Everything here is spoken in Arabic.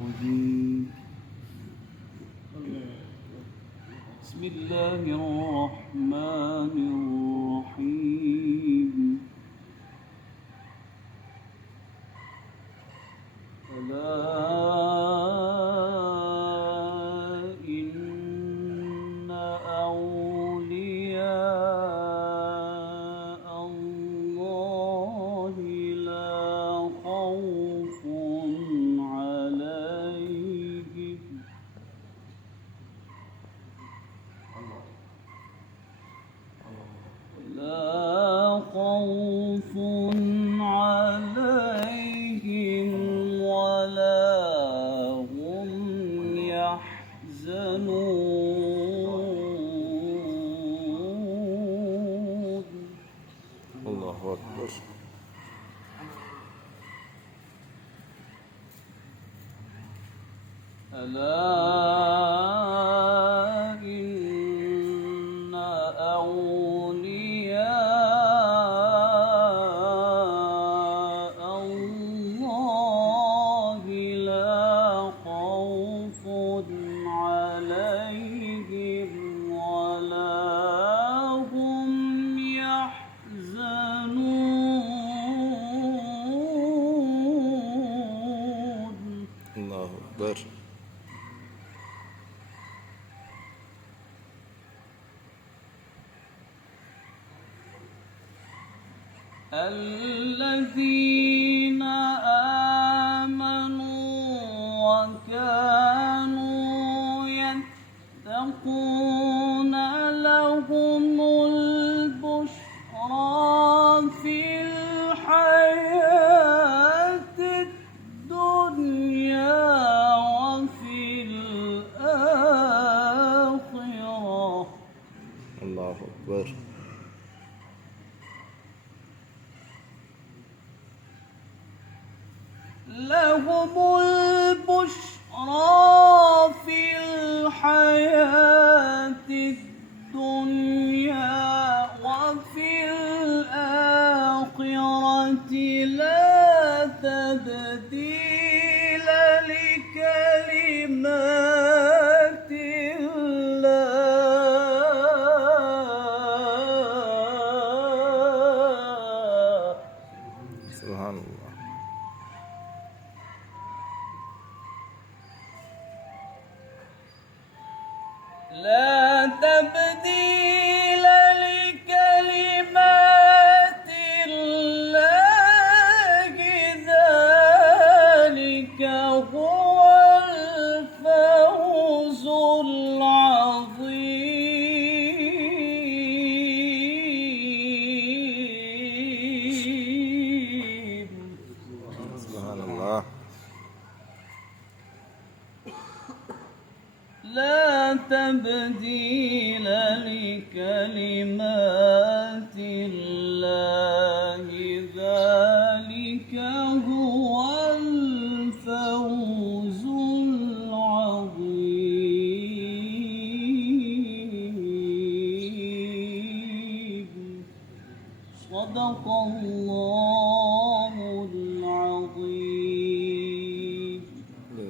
الرجيم. بسم الله الرحمن الرحيم. ألا إن أولياء الله لا خوف عليهم ولا هم يحزنون. الله أكبر. ألا إن أولياء الله لا خوف عليهم ولا هم يحزنون. الله أكبر. الذين آمنوا وكانوا يتقون لهم البشرى في الحياة الدنيا وفي الآخرة. الله أكبر. لهم البشرى في الحياة الدنيا وفي الآخرة لا تبديل لكلمات الله. سبحان الله. لا تبديل لكلمات الله ذلك هو الفوز العظيم. سبحان الله. لا تبديل لكلمات الله ذلك هو الفوز العظيم. صدق الله.